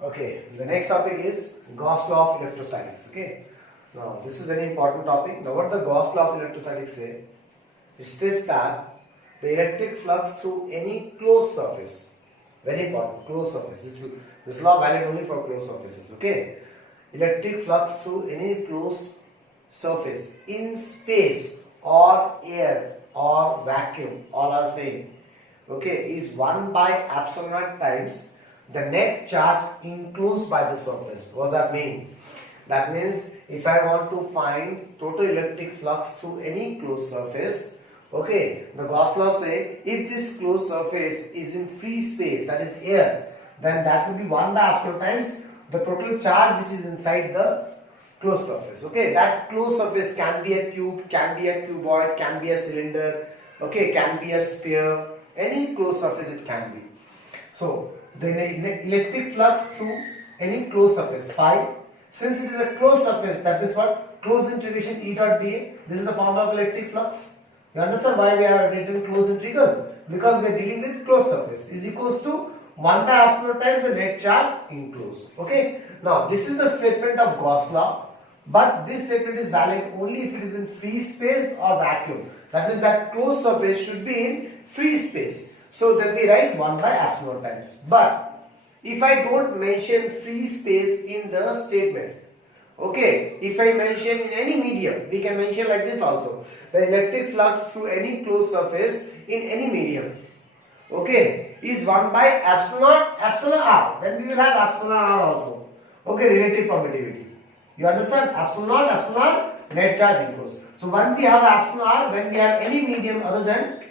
Okay, the next topic is Gauss Law of electrostatics. Okay, now this is a very important topic. Now, what the Gauss Law of electrostatics say? It states that the electric flux through any closed surface, very important, closed surface. This law valid only for closed surfaces. Okay, electric flux through any closed surface in space or air or vacuum, all are same. Okay, is 1 by epsilon naught times the net charge enclosed by the surface. What does that mean? That means if I want to find total electric flux through any closed surface, okay, the Gauss law say if this closed surface is in free space, that is air, then that will be 1 by epsilon times the total charge which is inside the closed surface. Okay, that closed surface can be a cube, can be a cuboid, can be a cylinder, okay, can be a sphere, any closed surface it can be. So the electric flux through any closed surface phi, since it is a closed surface, that is what closed integration E dot dA. This is the formula of electric flux. You understand why we are written closed integral? Because we are dealing with closed surface is equals to 1 by epsilon times the net charge enclosed. Okay. Now this is the statement of Gauss law, but this statement is valid only if it is in free space or vacuum. That means that closed surface should be in free space. So then we write 1 by epsilon times. But if I don't mention free space in the statement, okay, if I mention in any medium, we can mention like this also. The electric flux through any closed surface in any medium, okay, is 1 by epsilon r. Then we will have epsilon r also. Okay, relative permittivity. You understand? Epsilon r, net charge enclosed. So when we have epsilon r, when we have any medium other than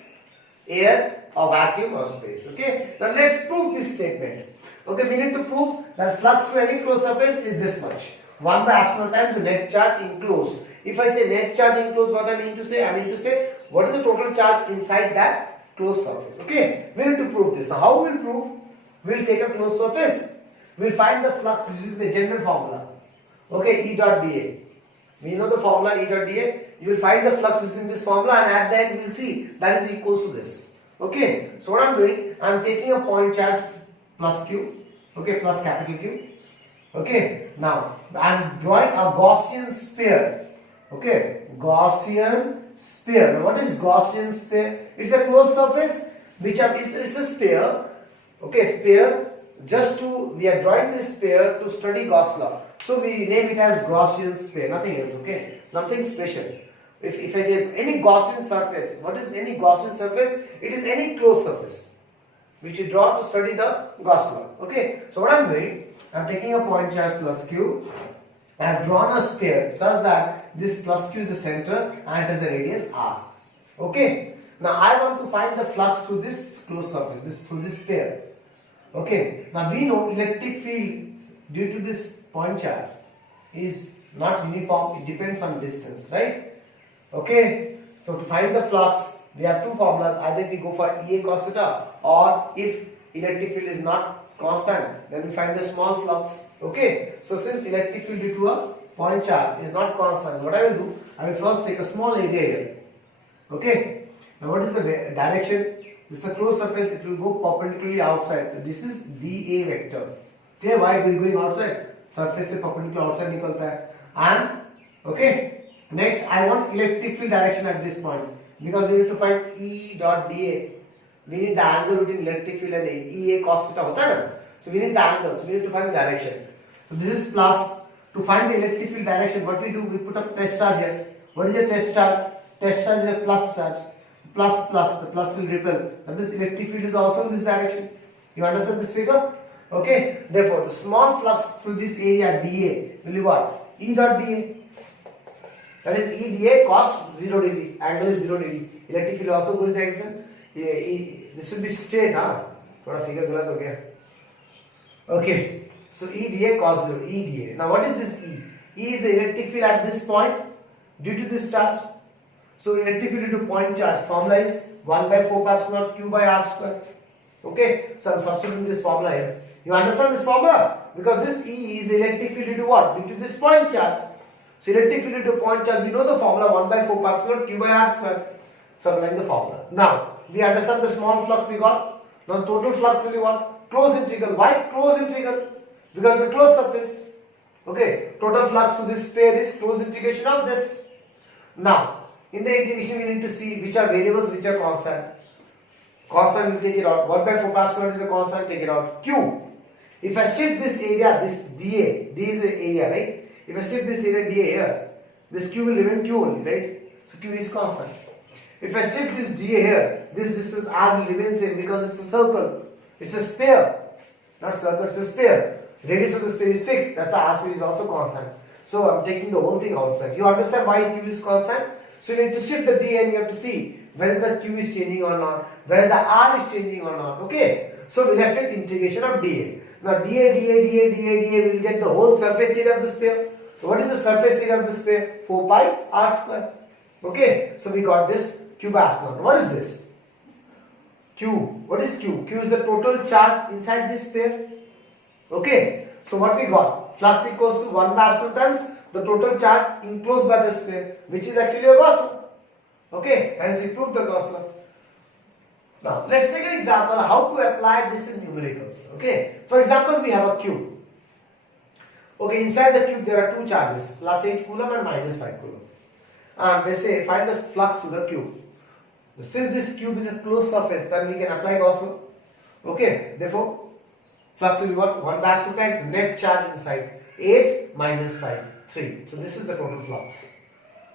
air or vacuum or space. Okay, now let's prove this statement. Okay, we need to prove that flux through any closed surface is this much, 1 by epsilon times the net charge enclosed. If I say net charge enclosed, what I mean to say? I mean to say what is the total charge inside that closed surface. Okay, we need to prove this. Now how we will prove? We will take a closed surface, we will find the flux using the general formula. Okay, E dot dA. We know the formula E dot dA. You will find the flux using this formula, and at the end we will see that is equals to this. Okay, so what I am doing, I am taking a point charge plus Q, okay, plus capital Q. Okay, now I am drawing a Gaussian sphere. Okay, Gaussian sphere. Now what is Gaussian sphere? It's a closed surface which is a sphere. Okay, sphere. We are drawing this sphere to study Gauss law. So we name it as Gaussian sphere, nothing else. Okay, nothing special. If I get any Gaussian surface, what is any Gaussian surface? It is any closed surface which we draw to study the Gauss law. Okay, so what I am doing, I am taking a point charge plus Q. I have drawn a sphere such that this plus Q is the center and it has a radius R. Okay, now I want to find the flux through this closed surface, through this sphere. Okay, now we know electric field due to this point charge is not uniform, it depends on distance, right? Okay, so to find the flux, we have two formulas. Either we go for EA cos theta, or if electric field is not constant, then we find the small flux. Okay, so since electric field due to a point charge is not constant, what I will do, I will first take a small area here. Okay, now what is the direction? This is a closed surface, it will go perpendicularly outside. This is dA vector. Clear? Why we going outside? Surface से perpendicular outside निकलता है. And okay. Next, I want electric field direction at this point, because we need to find E dot dA. We need the angle between electric field and EA cos theta होता है ना? So we need the angle. So we need to find the direction. So this is plus. To find the electric field direction, what we do? We put a test charge here. What is a test charge? Test charge is a plus charge. Plus plus. The plus will repel. That means electric field is also in this direction. You understand this figure? Okay. Therefore, the small flux through this area dA will be what? E dot dA. That is E dA cos 0 degree. Angle is 0 degree. Electric field also goes direction. This will be straight, huh? थोड़ा figure गलत हो गया. Okay. So E dA cos 0. E dA. Now what is this E? E is the electric field at this point due to this charge. So electric field due to point charge. Formula is 1 by 4 pi epsilon naught Q by R square. Okay. So I am substituting this formula here. You understand this formula? Because this E is the electric field due to what? Due to this point charge. So electric field due to point charge, we know the formula 1 by 4 pi epsilon Q by R square. So I'm writing the formula. Now we understand the small flux we got. Now the total flux will be what? Closed integral. Why closed integral? because it's a closed surface. Okay, total flux to this sphere is closed integration of this. Now, in the integration we need to see which are variables, which are constant. Constant, we take it out. 1 by 4 pi epsilon is a constant, take it out. Q. If I shift this area, this dA, D is the area, right? If I shift this area dA here, this Q will remain Q only, right? So Q is constant. If I shift this dA here, this distance R will remain same because it's a circle. It's a sphere. Not circle, it's a sphere. Radius of the sphere is fixed. That's why R is also constant. So I'm taking the whole thing outside. You understand why Q is constant? So you need to shift the dA and you have to see whether the Q is changing or not, whether the R is changing or not. Okay? So we'll have with integration of dA. Now dA will get the whole surface area of the sphere. So what is the surface area of the sphere? 4 pi R square. Okay? So we got this Q by epsilon. What is this? Q. What is Q? Q is the total charge inside this sphere. Okay? So what we got? Flux equals to 1 by epsilon times the total charge enclosed by the sphere, which is actually a Gauss law. Okay? Hence we proved the Gauss law. Now, let's take an example how to apply this in numericals. Okay? For example, we have a cube. Okay, inside the cube there are two charges, plus 8 coulomb and minus 5 coulomb. And they say find the flux to the cube. Since this cube is a closed surface, then we can apply Gauss law. Okay? Therefore, flux will be what? 1 by 2 times net charge inside. 8 minus 5, 3. So this is the total flux.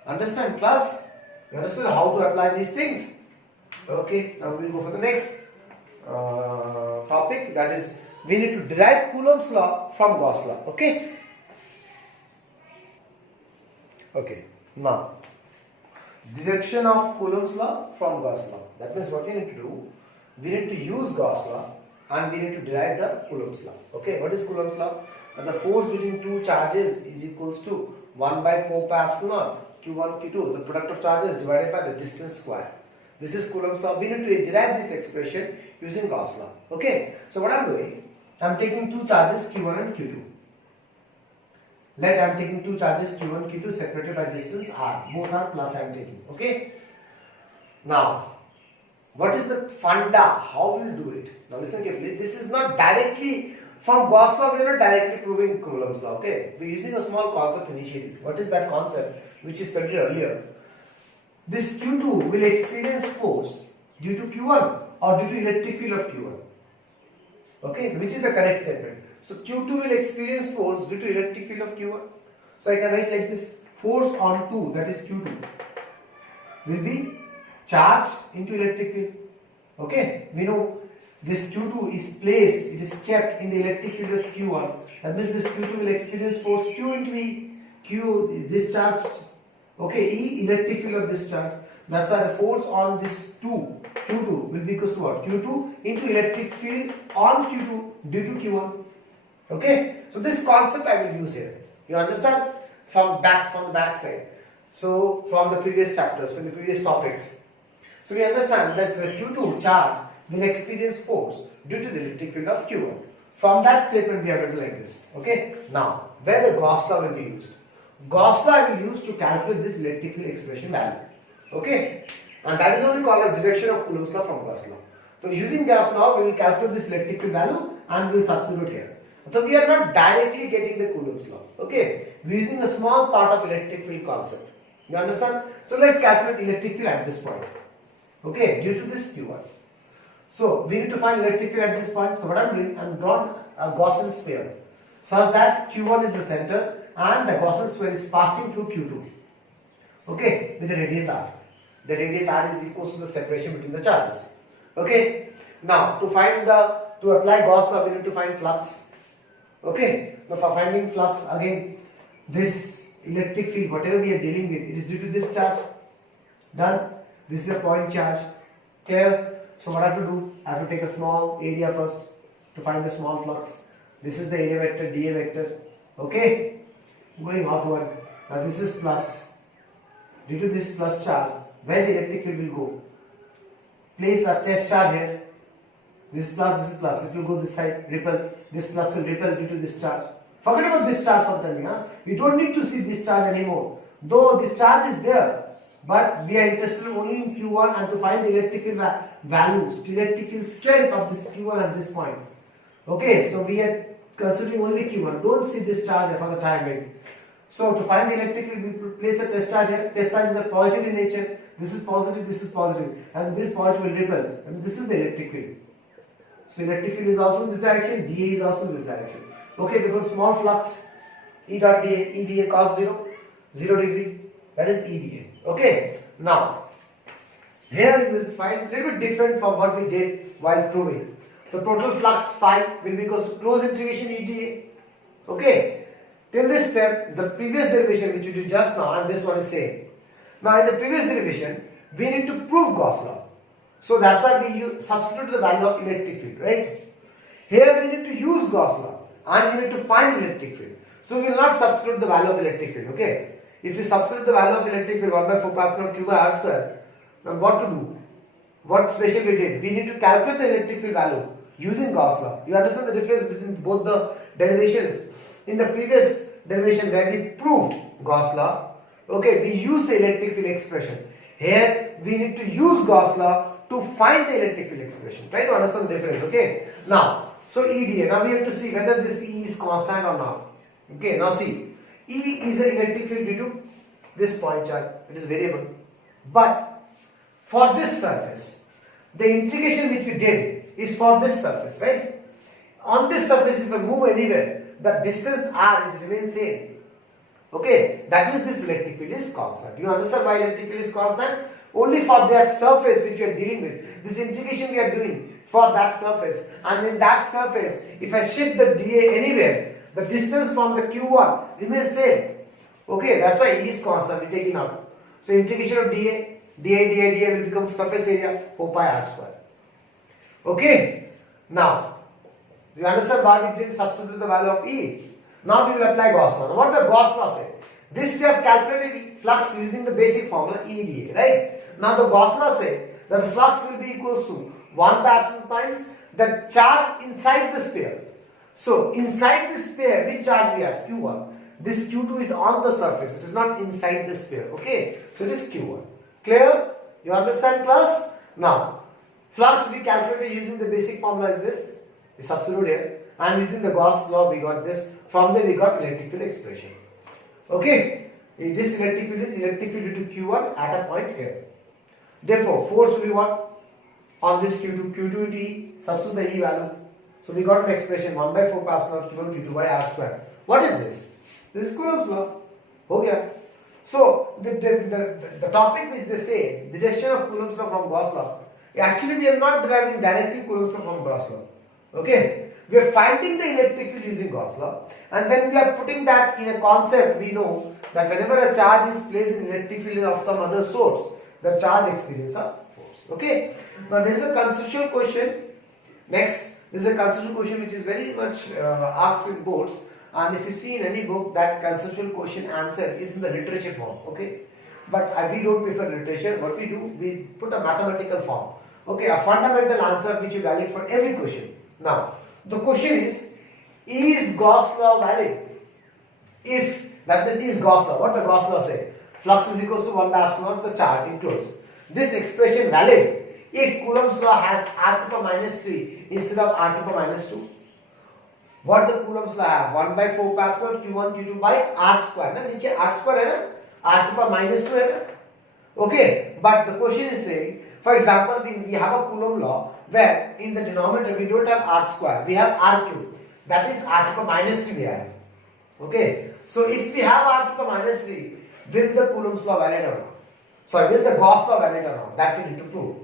Understand? Plus, you understand how to apply these things? Okay, now we will go for the next topic, that is we need to derive Coulomb's law from Gauss law. Okay? Okay, now direction of Coulomb's law from Gauss law. That means what we need to do, we need to use Gauss law and we need to derive the Coulomb's law. Okay, what is Coulomb's law? The force between two charges is equals to 1 by 4 pi epsilon Q1 Q2, the product of charges divided by the distance square. This is Coulomb's law. We need to derive this expression using Gauss law. Okay. So what I'm doing, I'm taking two charges Q1 and Q2. I'm taking two charges Q1 Q2 separated by distance R. Both are plus I'm taking. Okay. Now, what is the funda? How will we do it? Now listen carefully. This is not directly from Gauss law. We are not directly proving Coulomb's law. Okay. We are using a small concept initially. What is that concept which is studied earlier? This Q2 will experience force due to Q1 or due to electric field of Q1. Okay, which is the correct statement. So Q2 will experience force due to electric field of Q1. So I can write like this: force on 2, that is Q2, will be charge into electric field. Okay, we know this Q2 is placed, it is kept in the electric field of Q1. That means this Q2 will experience force Q into E. Q, this charge. Okay, E electric field of this charge. That's why the force on this Q2 will be equals to what? Q2 into electric field on Q2 due to Q1. Okay, so this concept I will use here. You understand? From the back side. So from the previous chapters, from the previous topics. So we understand that the Q2 charge will experience force due to the electric field of Q1. From that statement we have written like this. Okay, now where the Gauss law will be used? Gauss law I will use to calculate this electric field expression value. Okay, and that is only called as direction of Coulomb's law from Gauss law. So using Gauss law we will calculate this electric field value and we will substitute here. So we are not directly getting the Coulomb's law. Okay, we are using a small part of electric field concept. You understand? So let's calculate electric field at this point. Okay, due to this Q1. So we need to find electric field at this point. So what I am doing, I am drawn a Gaussian sphere such that Q1 is the center and the Gaussian sphere is passing through Q2. Okay, with the radius R. The radius R is equal to the separation between the charges. Okay, now to apply Gauss law we need to find flux. Okay, now for finding flux, again this electric field, whatever we are dealing with, it is due to this charge. Done. This is a point charge. Clear? So what I have to do? I have to take a small area first to find the small flux. This is the area vector, dA vector. Okay, going outward. Now this is plus. Due to this plus charge, where the electric field will go? Place a test charge here. This is plus. It will go this side. Repel. This plus will repel due to this charge. Forget about this charge for the time being. Huh? We don't need to see this charge anymore. Though this charge is there, but we are interested only in Q1 and to find the electric field values, the electric field strength of this Q1 at this point. Okay, so we are considering only Q1. Don't see this charge here for the time being. So to find the electric field, we place a test charge here. Test charge is a positive in nature. This is positive, and this point will repel. And this is the electric field. So electric field is also in this direction. dA is also in this direction. Okay, therefore small flux E dot dA, EDA cos 0, 0 degree. That is EDA. Okay. Now here you will find a little bit different from what we did while proving. So total flux phi will be equal to closed integration EDA. Okay. Till this step, the previous derivation which we did just now and this one is same. Now in the previous derivation, we need to prove Gauss law. So that's why we substitute the value of electric field, right? Here we need to use Gauss law and we need to find electric field. So we will not substitute the value of electric field, okay? If we substitute the value of electric field 1 by 4 pi epsilon q by r square, now what to do? What special we did? We need to calculate the electric field value using Gauss law. You understand the difference between both the derivations? In the previous derivation where we proved Gauss law, okay, we used the electric field expression. Here we need to use Gauss law to find the electric field expression. Try to understand the difference, okay? Now, so EDA, now we have to see whether this E is constant or not. Okay, now see, E is an electric field due to this point charge, it is variable. But for this surface, the integration which we did is for this surface, right? On this surface, if I move anywhere, the distance r is remain same. Okay, that means this electric field is constant. You understand why electric field is constant? Only for that surface which we are dealing with. This integration we are doing for that surface, and in that surface, if I shift the dA anywhere, the distance from the Q1 remains same. Okay, that's why E is constant. We take it out. So integration of dA will become surface area 4 pi r square. Okay, now you understand why we didn't substitute the value of E. Now we will apply Gauss law. Now what does Gauss law say? This we have calculated flux using the basic formula EDA, right? Now the Gauss law say that the flux will be equals to 1 by epsilon times the charge inside the sphere. So inside the sphere, which charge we have? Q1. This Q2 is on the surface. It is not inside the sphere. Okay. So it is Q1. Clear? You understand, class? Now, flux we calculated using the basic formula is this. We substitute here. And using the Gauss law we got this. From there we got electric field expression. Okay. This electric field is electric field due to Q1 at a point here. Therefore, force will be what? On this Q2 into E. Substitute the E value. So we got an expression 1 by 4 pi epsilon Q1 Q2 by r square. What is this? This is Coulomb's law. Okay. So the topic which they say, deduction of Coulomb's law from Gauss law. Actually we are not deriving directly Coulomb's law from Gauss law. Okay. We are finding the electric field using Gauss law, and when we are putting that in a concept, we know that whenever a charge is placed in electric field of some other source, the charge experiences a force. Okay. Now there is a conceptual question. Next, there is a conceptual question which is very much asked in boards, and if you see in any book, that conceptual question answer is in the literature form. Okay. But we don't prefer literature. What we do, we put a mathematical form. Okay, a fundamental answer which is valid for every question. Now, the question is Gauss law valid? If that means is Gauss law, what the Gauss law say? Flux is equals to 1 by epsilon the charge enclosed. This expression valid if Coulomb's law has r to the power minus 3 instead of r to the power minus 2. What the Coulomb's law have? 1 by 4 pi epsilon q1 q2 by r square. Na niche r square hai na, r to the power minus 2 hai na. Okay, but the question is saying, for example, we have a Coulomb law where in the denominator we don't have r square, we have r cube. That is r to the power minus 3 we have. Okay, so if we have r to the power minus 3, will the Coulomb's law valid or not? Sorry, will the Gauss law valid or not? That we need to prove.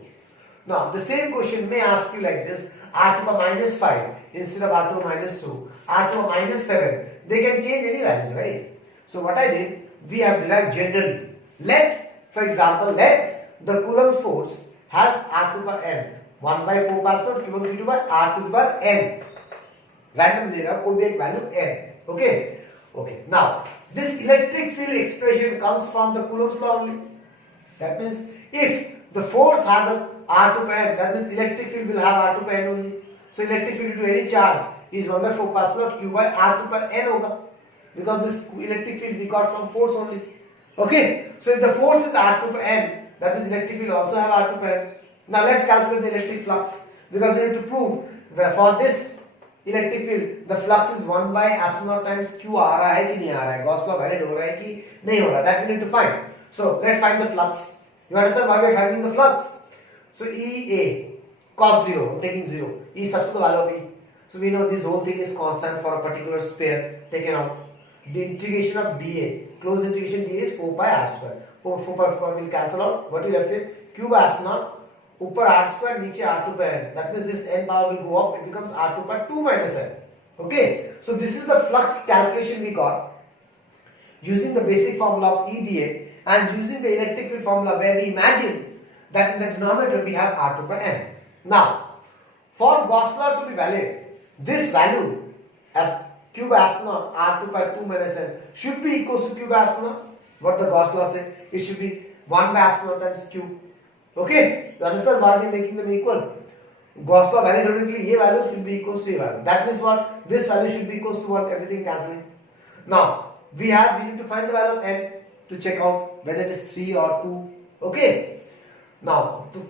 Now, the same question may ask you like this: r to the power minus 5 instead of r to the power minus 2, r to the power minus 7. They can change any values, right? So what I did, we have derived generally. Let, for example, let the Coulomb's force has r to the power n, 1 by 4 pi epsilon q1 q2 by r to the power n. Random देगा कोई भी एक value n. Okay. Okay. Now, this electric field expression comes from the Coulomb's law only. That means if the force has a r to the power n, that means electric field will have r to the power n only. So electric field to any charge is 1 by 4 pi epsilon q by r to the power n होगा, because this electric field we got from force only. Okay. So if the force is r to the power n, that means electric field also have r to the power n. Now let's calculate the electric flux, because we need to prove where for this electric field, the flux is 1 by epsilon naught times q आ रहा है कि नहीं आ रहा है, Gauss law valid हो रहा है कि नहीं हो रहा, that we need to find. So let's find the flux. You understand why we are finding the flux. So EA cos 0, I'm taking 0, E सबसे तो value होगी. So we know this whole thing is constant for a particular sphere taken out. The integration of dA, closed integration dA is 4 by r square. 4 by 4 will cancel out. What will left with? Q by epsilon naught. ऊपर r square, नीचे r2 by n. That means this n power will go up. It becomes r2 by 2 minus n. Okay. So this is the flux calculation we got using the basic formula of EDA and using the electric field formula where we imagine that in the denominator we have r2 by n. Now, for Gauss law to be valid, this value q by epsilon naught r2 by 2 minus n should be equal to q by epsilon naught. What the Gauss law said, it should be 1 by epsilon times q. Okay, you understand why we are making them equal? Gauss law valid होने के लिए ये value should be equal to ये value. That means what? This value should be equal to what? Everything cancelling. Now we need to find the value of n to check out whether it is 3 or 2. Okay. Now to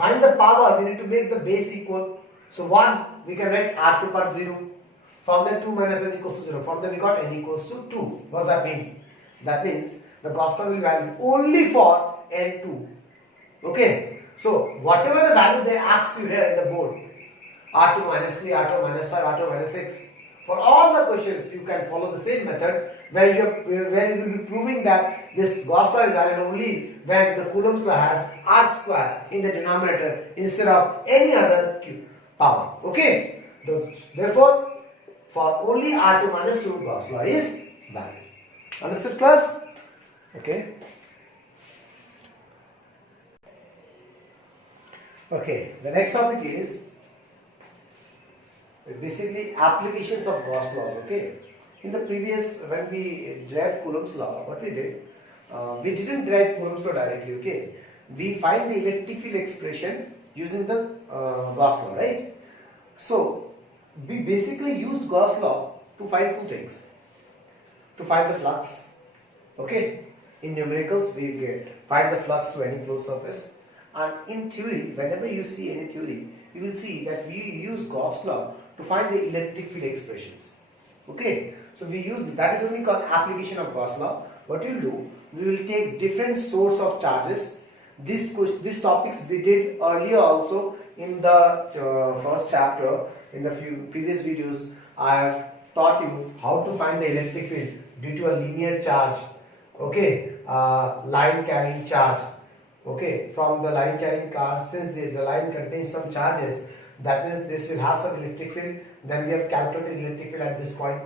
find the power, we need to make the base equal. So 1 we can write r2 part 0. From there 2 minus n equals to 0. From there we got n equals to 2. What does that mean? That means the Gauss law will value only for n2. Okay. So whatever the value they ask you here in the board, r2 minus 3, r2 minus 5, r2 minus 6. For all the questions you can follow the same method where you will be proving that this Gauss law is valid only when the Coulomb's law has r square in the denominator instead of any other power. Okay. Therefore, for only r2 minus 2 Gauss law is valid. Understood class? Okay. Okay, the next topic is basically applications of Gauss laws. Okay, in the previous, when we derived Coulomb's law, what we did, we didn't derive Coulomb's law directly. Okay, we find the electric field expression using the Gauss law, right? So we basically use Gauss law to find two things: to find the flux. Okay, in numericals we find the flux to any closed surface. And in theory, whenever you see any theory, you will see that we use Gauss law to find the electric field expressions. Okay, so we use that is only called application of Gauss law. What we will do, we will take different source of charges. These topics we did earlier also in the first chapter. In the few previous videos, I have taught you how to find the electric field due to a linear charge. Okay, line carrying charge. Okay, from the line carrying charge, since the line contains some charges, that means this will have some electric field. Then we have calculated electric field at this point.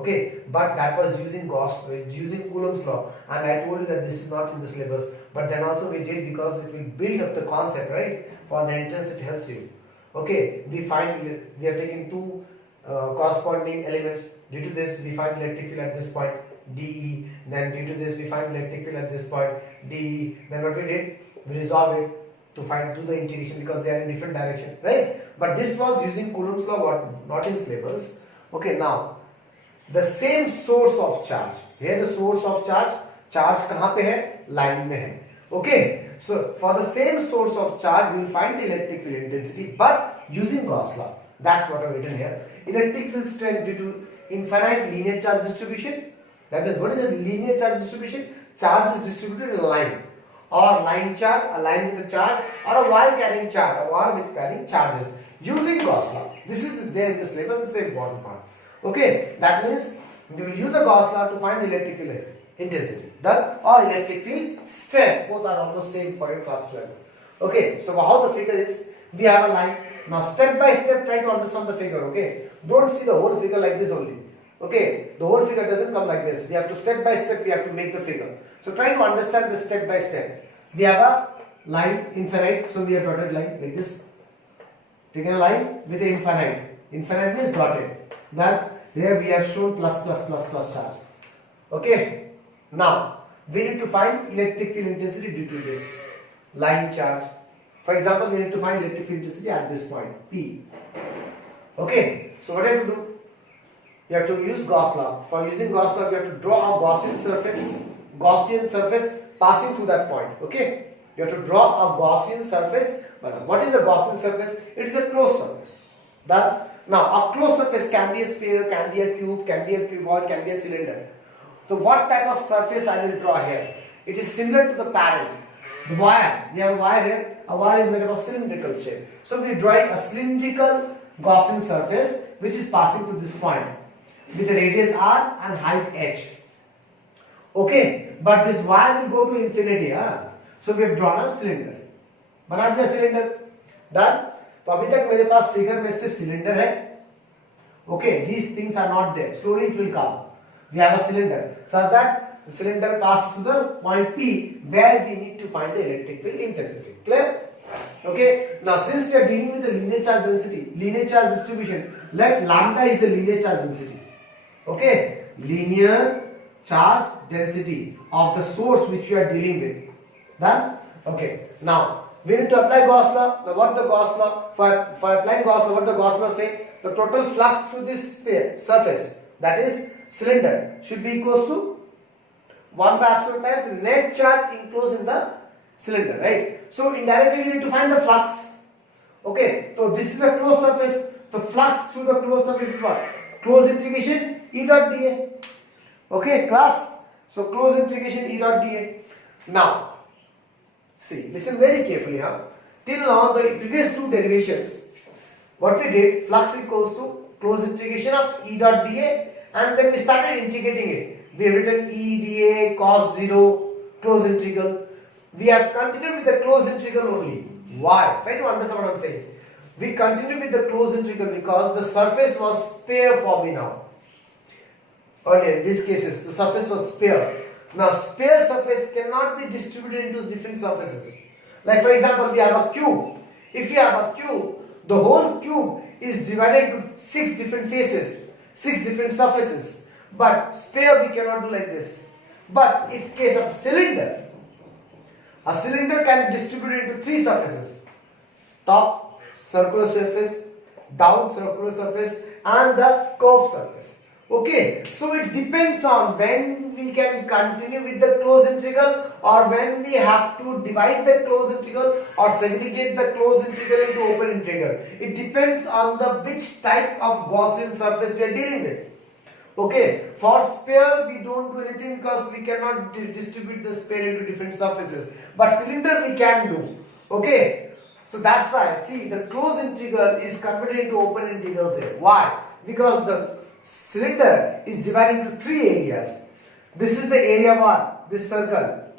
Okay, but that was using using Coulomb's law, and I told you that this is not in the syllabus. But then also we did because it will build up the concept, right? For the entrance, it helps you. Okay, we are taking two corresponding elements. Due to this, we find electric field at this point, DE. Then due to this, we find electric field at this point, DE. Then what we did, we resolved it to do the integration because they are in different direction, right? But this was using Coulomb's law, not in syllabus. Okay, now the same source of charge. Here the source of charge कहाँ पे है? Line में है. Okay, so for the same source of charge, we will find the electric field intensity, but using Gauss law. That's what I've written here. Electric field strength due to infinite linear charge distribution. That is, what is a linear charge distribution? Charge is distributed in a line, or line charge, a line with a charge, or a wire carrying charge, a wire with carrying charges using Gauss law. This is there in this label, this is the important part. Okay, that means we will use a Gauss law to find the electric field intensity, done, or electric field strength. Both are almost same for your class 12. Okay, so how the figure is, we have a line. Now step by step try to understand the figure. Okay, don't see the whole figure like this only. Okay, the whole figure doesn't come like this. We have to step by step, we have to make the figure. So try to understand the step by step. We have a line infinite, so we have dotted line like this. Taken a line with a infinite. Infinite means dotted. Then here we have shown plus plus plus plus charge. Okay, now we need to find electric field intensity due to this line charge. For example, we need to find electric field intensity at this point P. Okay, so what I have to do? You have to use Gauss law. For using Gauss law, you have to draw a Gaussian surface passing through that point. Okay, you have to draw a Gaussian surface. But what is a Gaussian surface? It is a closed surface. That Now, a closed surface can be a sphere, can be a cube, can be a cuboid, can be a cylinder. So, what type of surface I will draw here? It is similar to the parent. The wire, we have a wire here. A wire is made up of cylindrical shape. So, we are drawing a cylindrical Gaussian surface which is passing through this point with a radius r and height h. Okay, but this wire will go to infinity. So, we have drawn a cylinder. बना दिया cylinder. Done. तो अभी तक मेरे पास figure में सिर्फ cylinder है. Okay, these things are not there. Slowly it will come. We have a cylinder such that the cylinder passes through the point P where we need to find the electric field intensity. Clear? Okay. Now, since we are dealing with the linear charge density, linear charge distribution, let lambda is the linear charge density. Okay, linear charge density of the source which we are dealing with. Done? Okay. Now, we need to apply Gauss law. Now, what the Gauss law? For applying Gauss law, what the Gauss law say? The total flux through this sphere, surface, that is cylinder, should be equals to 1 by absolute times the net charge enclosed in the cylinder, right? So, indirectly we need to find the flux. Okay, so this is a closed surface. The flux through the closed surface is what? Closed integration E dot dA. Okay, class. So, closed integration E dot dA. Now, see, listen very carefully. Till now, the previous two derivations, what we did, flux equals to closed integration of E dot dA, and then we started integrating it. We have written E dA cos 0 closed integral. We have continued with the closed integral only. Why? Try to understand what I am saying. We continue with the closed integral because the surface was sphere for me now. Earlier, in these cases, the surface was sphere. Now, sphere surface cannot be distributed into different surfaces. Like for example, we have a cube. If you have a cube, the whole cube is divided into 6 different faces, 6 different surfaces. But sphere we cannot do like this. But if case of cylinder, a cylinder can be distributed into 3 surfaces. Top circular surface, down circular surface, and the curved surface. Okay, so it depends on when we can continue with the closed integral or when we have to divide the closed integral or segregate the closed integral into open integral. It depends on the which type of Gaussian surface we are dealing with. Okay, for sphere we don't do anything because we cannot distribute the sphere into different surfaces. But cylinder we can do. Okay, so that's why, see, the closed integral is converted into open integrals here. Why? Because the cylinder is divided into 3 areas. This is the area 1, this circle,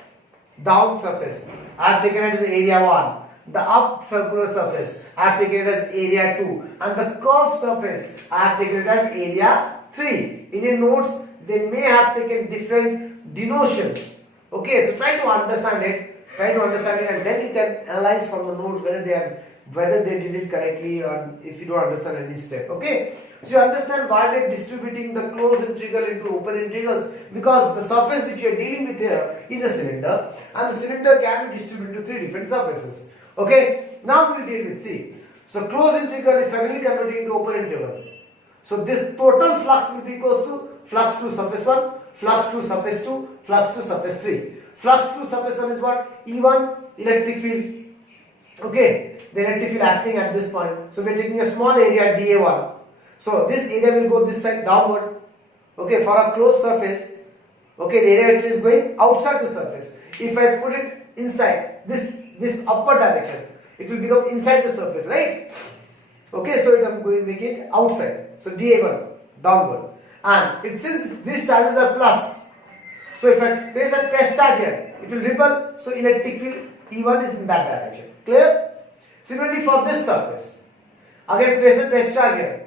down surface. I have taken it as area 1. The up circular surface, I have taken it as area 2. And the curved surface, I have taken it as area 3. In your notes, they may have taken different denotions. Okay, so try to understand it. And then you can analyze from the notes whether they did it correctly or if you don't understand any step. Okay, so you understand why we are distributing the closed integral into open integrals, because the surface which you are dealing with here is a cylinder, and the cylinder can be distributed to 3 different surfaces. Okay, now we will deal with, see, so closed integral is finally converted into open integral. So this total flux will be equals to flux through surface 1, flux through surface 2, flux through surface 3. Flux through surface 1 is what? E1, electric field. Okay, the electric field acting at this point. So we are taking a small area dA1. So this area will go this side downward. Okay, for a closed surface, okay, the area vector is going outside the surface. If I put it inside this upward direction, it will become inside the surface, right? Okay, so I am going to make it outside. So dA1 downward, and since these charges are plus, so if I place a test charge here, it will repel. So electric field E1 is in that direction. Clear? Similarly for this surface, again place a test charge here.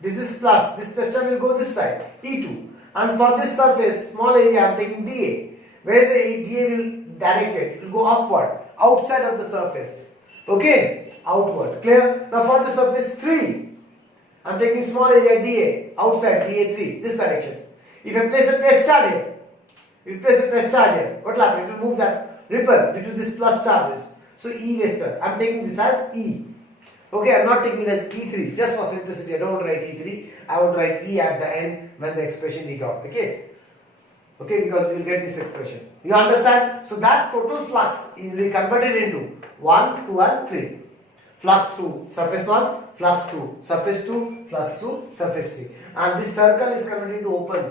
This is plus. This test charge will go this side, E2. And for this surface, small area, I am taking dA. Where is the dA will direct it? It will go upward, outside of the surface. Okay, outward. Clear? Now for the surface 3, I am taking small area dA, outside dA3, this direction. If I place a test charge here, what will happen? It will move that ripple due to this plus charges. So E vector, I am taking this as E. Okay, I am not taking it as E3, just for simplicity. I don't want to write E3, I want to write E at the end when the expression is out. Okay, because we will get this expression. You understand? So that total flux will be converted into 1, 2 and 3. flux through surface 1, flux through surface 2, flux through surface 3. And this circle is converted into open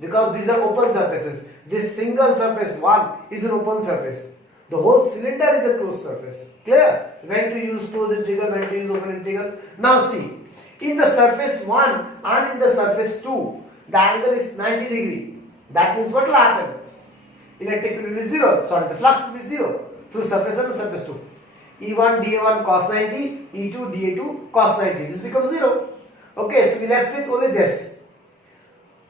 because these are open surfaces. This single surface 1 is an open surface. The whole cylinder is a closed surface. Clear? When to use closed integral, when to use open integral. Now see, in the surface 1 and in the surface 2, the angle is 90 degree. That means what will happen? Electric field will be 0. Sorry, the flux will be 0 through surface 1 and surface 2. E1 dA1 cos 90, E2 dA2 cos 90. This becomes 0. Okay, so we left with only this.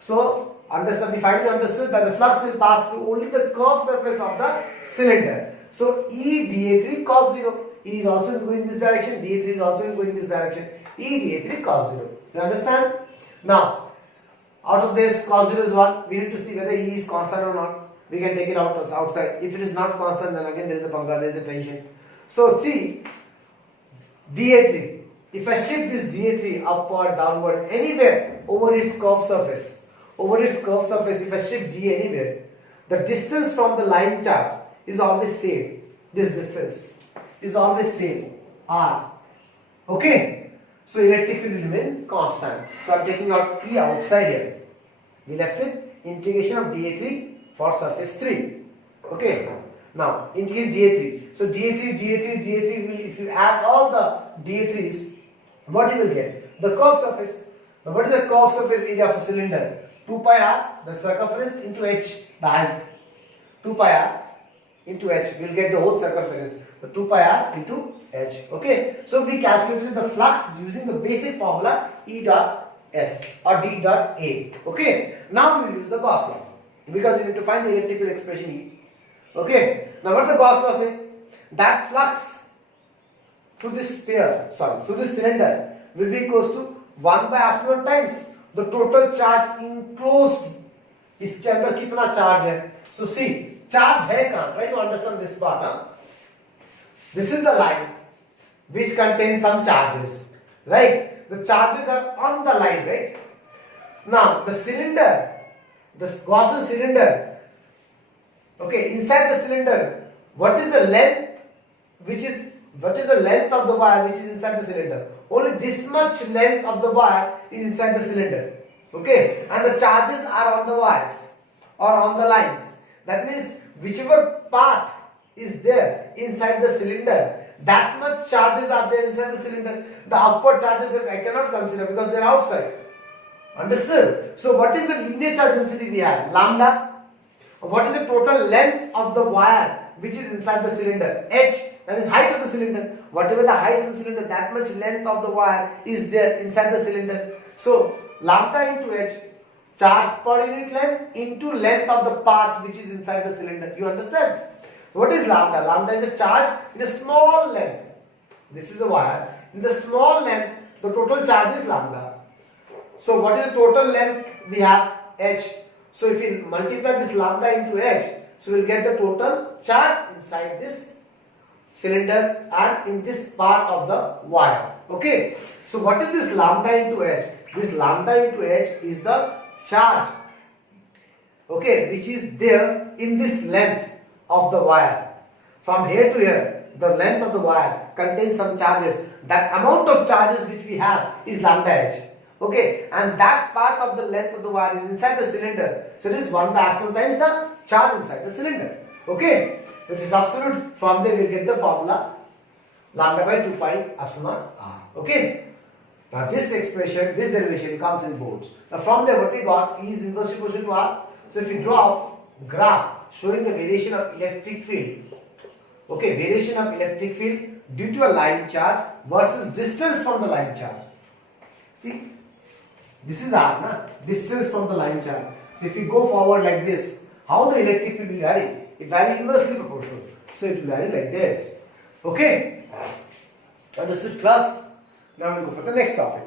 So we finally understood that the flux will pass through only the curved surface of the cylinder. So E dA3 cos 0. E is also going in this direction, dA3 is also going in this direction. E dA3 cos 0. You understand? Now, out of this cos 0 is 1. We need to see whether E is constant or not. We can take it out outside. If it is not constant, then again there is a panga, there is a tension. So see, dA3. If I shift this dA3 upward, downward, anywhere over its curved surface, if I shift d anywhere, the distance from the line charge is always same. This distance is always same, r. Okay, so electric field will remain constant. So I am taking out E outside here. We left with integration of dA3 for surface 3. Okay, now integrate dA3. So dA3 will, if you add all the dA3s, what you will get? The curved surface. Now what is the curved surface area of a cylinder? 2 pi r, the circumference, into h, the height. 2 pi r into h, we will get the whole circumference. The 2 pi r into h. Okay, so we calculated the flux using the basic formula E dot S or D dot A. Okay, now we will use the Gauss law because we need to find the electrical expression E. Okay, now what does the Gauss law say? That flux through this through this cylinder will be equals to 1 by epsilon times the total charge enclosed. इसके अंदर कितना charge है? So see, charge है कहाँ? Try to understand this part. This is the line which contains some charges, right? The charges are on the line, right? Now the cylinder, the Gaussian cylinder. Okay, inside the cylinder, what is the length? What is the length of the wire which is inside the cylinder? Only this much length of the wire is inside the cylinder. Okay, and the charges are on the wires or on the lines. That means whichever part is there inside the cylinder, that much charges are there inside the cylinder. The upward charges I cannot consider because they are outside. Understood? So what is the linear charge density we have? Lambda. What is the total length of the wire which is inside the cylinder? H, that is height of the cylinder. Whatever the height of the cylinder, that much length of the wire is there inside the cylinder. So lambda into H, charge per unit length into length of the part which is inside the cylinder. You understand? What is lambda? Lambda is a charge in a small length. This is the wire. In the small length, the total charge is lambda. So what is the total length we have? H. So if we multiply this lambda into H, so we will get the total charge inside this cylinder and in this part of the wire. Okay. So what is this lambda into H? This lambda into H is the charge, okay, which is there in this length of the wire. From here to here, the length of the wire contains some charges. That amount of charges which we have is lambda H. Okay, and that part of the length of the wire is inside the cylinder. So it is 1 by epsilon times the charge inside the cylinder. Okay, if we substitute from there, we will get the formula lambda by 2 pi epsilon r. Okay, now this expression, this derivation comes in boards. Now from there, what we got E is inversely proportional to r. So if we draw a graph showing the variation of electric field, okay, variation of electric field due to a line charge versus distance from the line charge. See, this is r, na? Distance from the line charge. So if we go forward like this, how the electric field will vary? It varies inversely proportional. So it will vary like this. Okay? Understood class? Now we will go for the next topic.